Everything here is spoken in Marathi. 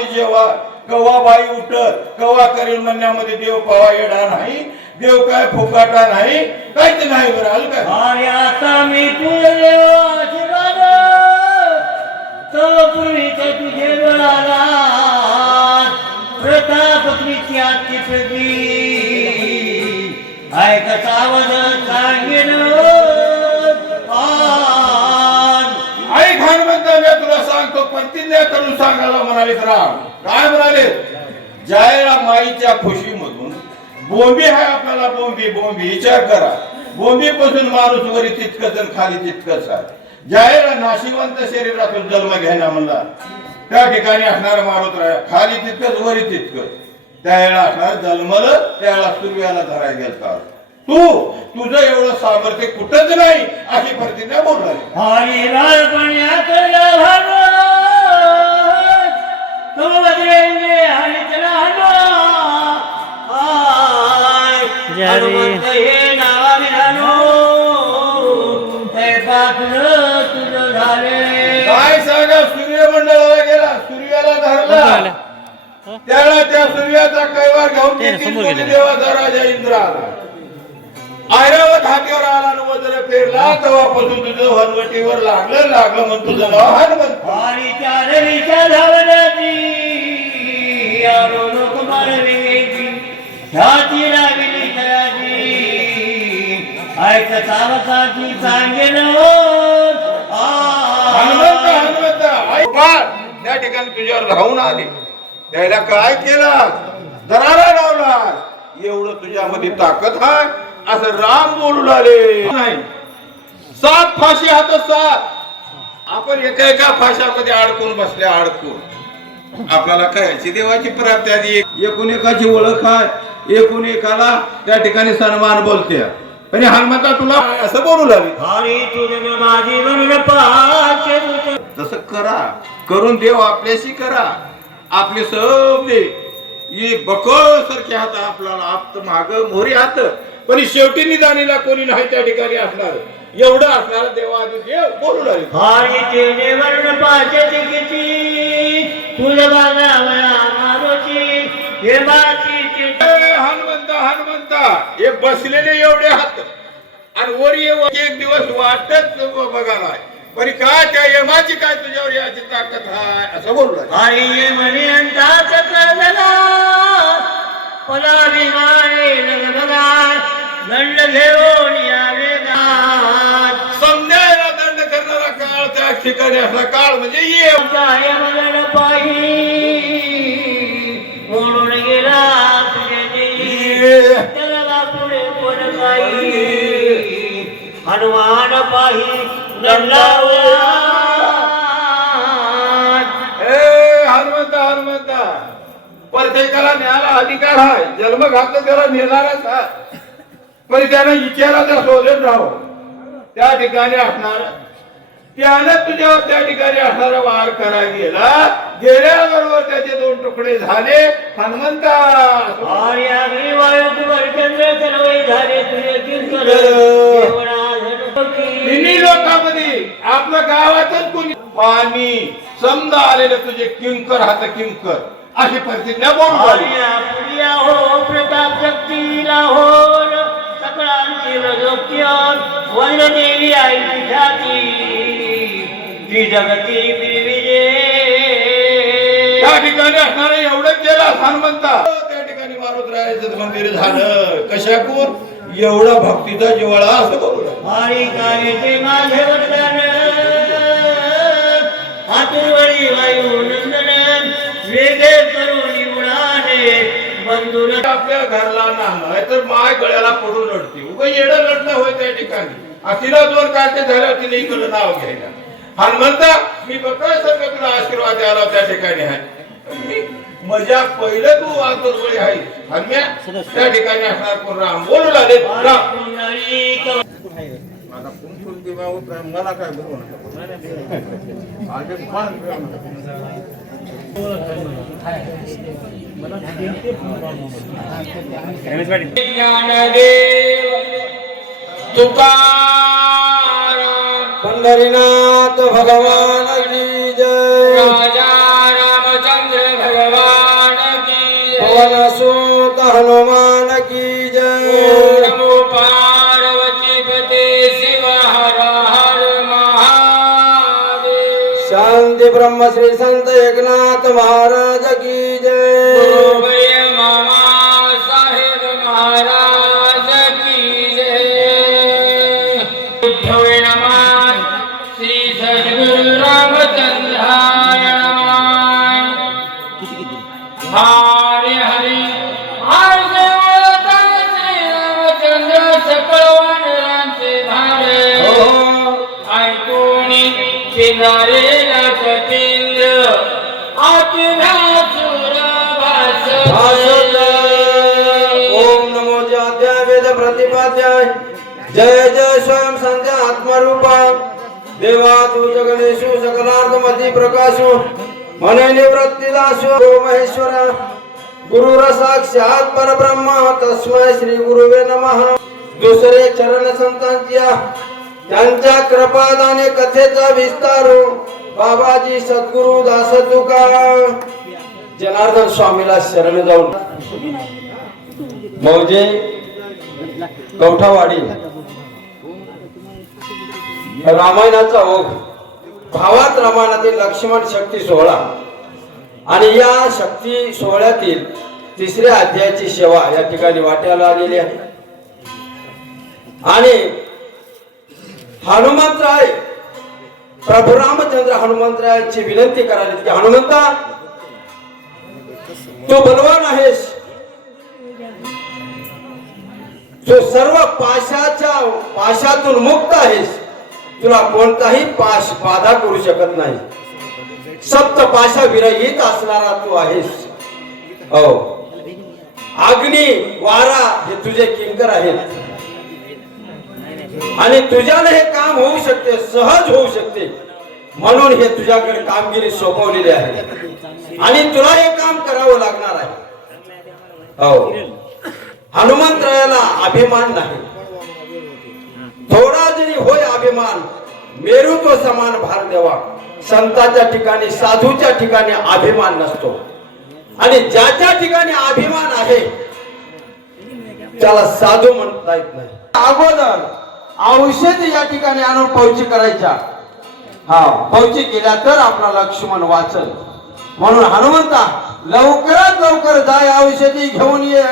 आम्ही जेव्हा कवा बाई उठत कवा करेल म्हणण्यामध्ये देव पवा येणार नाही देव काय फुकाटा नाही काहीच नाही बरं आलं काय आता मी तुझे बळाला प्रतापत्नीची आजची सगळी ऐकत आवाज सांगेन. सांगतो पंचिल्ल्या करून सांगायला म्हणाले राम काय म्हणाले? जायला माईच्या खुशीमधून बोंबी हाय आपल्याला बोंबी बोंबी विचार करा. बोंबी पासून माणूस वरी तितकच खाली तितकच आहे. जायला नाशिवंत शरीरातून जन्म घ्यायला म्हणला. त्या ठिकाणी असणारा मारुत राहा खाली तितकंच वरी तितकंच. त्यावेळेला असणार जन्मल त्यावेळेला सूर्याला धरायला गेलता. तू तुझं एवढं सामर्थ्य कुठंच नाही अशी प्रतिज्ञा बोलणार काय सांगा सूर्यमंडळाला गेला सूर्याला धरला. त्याला त्या सूर्याचा कैवार घेऊन राजा इंद्र आला ऐरावत हातीवर आला वज्र पेरला तेव्हापासून तुझं हनवटीवर लागलं लागलं म्हणून तुझं नाव हनुमंत. आणि त्या रवीच्या लोक मारली ह्याची लागली सांगेन हनुमंत हनुमंत त्या ठिकाणी तुझ्यावर धावून त्याला काय केला दरारा लावला एवढं तुझ्यामध्ये ताकद आहे असं राम बोलू लागले नाही सात फाशी हात सात आपण एका एका फाशामध्ये अडकून बसले अडकून आपल्याला कळायची देवाची प्राप्ती आधी. एकूण एकाची ओळख आहे. एकूण एकाला त्या ठिकाणी सन्मान बोलते. पण हनुमंता तुला असं बोलू लागले. तसं करा. करून देव आपल्याशी करा. आपले ये बकळ सारखे हात आपल्याला आप माग मोरी हात. पण शेवटी निदानीला कोणी नाही त्या ठिकाणी असणार. एवढं असणार देवादी देव बोलू लागले. वर्ण किती? मारोची हे हनुमंता हनुमंता हे बसलेले एवढे हात. आणि वर एक दिवस वाटत बघा नाही पण काय त्या यमाची काय तुझ्यावर याची ताकद हाय असं बोलू लागले. हरी म्हणे कळला ठिकाणी असला काळ म्हणजे ये पाही म्हणून गेला. त्याला पुढे कोण काही. हनुमान पाही हनुमंता हनुमंता. प्रत्येकाला न्यायला अधिकार आहे. जन्म घातलं त्याला नेणारच आहे. पण त्यानं विचाराचा शोधत राहो त्या ठिकाणी असणार त्यानं तुझ्यावर त्या ठिकाणी असणारा वार करायला गेला. गेल्याबरोबर त्याचे दोन तुकडे झाले. हनुमंता चंद्र सर्वे झाले. तुझे. तिन्ही लोकांमध्ये आपल्या गावातच कोणी पाणी समजा आलेलं तुझे किंकर हात किंकर अशी प्रतिज्ञा बोलू लागली. आर्या पुरिया हो प्रताप शक्तीला हो सकळांची रजोक्यान वैरदेवी आई ख्याती. ती जगती विविजे त्या ठिकाणी असणार एवढं केलं हनुमंता त्या ठिकाणी मारुतरायाचं मंदिर झालं. कशाकूर एवढा भक्तीचा जिवाळा असं लागले. हरी कायचे माझे वरदान हातुरवळी वायू नंदन. वेगे करून उडाने बंधुन. आपल्या घरला नाही तर माय गळ्याला पडून रडते. उगा येणं लढणं होय त्या ठिकाणी. आणि तिला दोन काय ते झालं तिने इकडं नाव घ्यायला. हनुमंता मी बघा सगळं तुला आशीर्वाद द्यायला त्या ठिकाणी आहे. मजा पहिलं तू आतुरवळी आहे. हनुम्या त्या ठिकाणी असणार कोण राम बोलू लागले. राम. माझा कुंकुम दिवा उतरा, मला काय बघू नका. आगे फार. ज्ञानदेव तुकाराम पंढरीनाथ भगवान की जय। राजा रामचंद्र भगवान की पवन सूत हनुमान की जय। नमो पार्वती पते शिव हर हर महादेव। शांति ब्रह्म श्री संत एकनाथ महाराज की किनारेला कपिल सुरभास ओम नमो जात्याय वेद प्रतिपाद्याय. जय जय स्वयं संध्या आत्मरूपा. देवा तू जगणेशु सकलार्धमती प्रकाशो. मन ओ महेश्वरा. गुरुर परब्रह्म. तस्मै श्री गुरुवे नमः. दुसरे चरण संतांच्या त्यांच्या कृपादाने कथेचा विस्तार हो. बाबाजी सद्गुरु दास तुका जनार्दन स्वामीला शरण जाऊन. मौजे कवठावाडी. रामायणाचा ओघ. भावात रामायणातील लक्ष्मण शक्ती सोहळा. आणि या शक्ती सोहळ्यातील तिसऱ्या अध्यायाची सेवा या ठिकाणी वाट्याला आलेली आहे. आणि हनुमंतराय प्रभू रामचंद्र हनुमंतरायाची विनंती करायला की हनुमंता? तू बलवान आहेस. तू सर्व पाशाच्या पाशातून मुक्त आहेस. तुला कोणताही पाश बाधा करू शकत नाही. सप्त पाशा विरहित असणारा तू आहेस. हो. अग्नी वारा हे तुझे किंकर आहेत. आणि तुझ्याने हे काम होऊ शकते सहज होऊ शकते. म्हणून हे तुझ्याकडे कामगिरी सोपवलेली आहे. आणि तुला हे काम करावं लागणार आहे. हो. हनुमंतरायाला अभिमान नाही. थोडा जरी होय अभिमान मेरू तो समान भार देवा. संताच्या ठिकाणी साधूच्या ठिकाणी अभिमान नसतो. आणि ज्याच्या ठिकाणी अभिमान आहे त्याला साधू म्हणता येत नाही. अगोदर औषध या ठिकाणी आणून पौची करायच्या. हा पौची केल्या तर आपला लक्ष्मण वाचल. म्हणून हनुमंता लवकरात लवकर जाय औषधी घेऊन ये.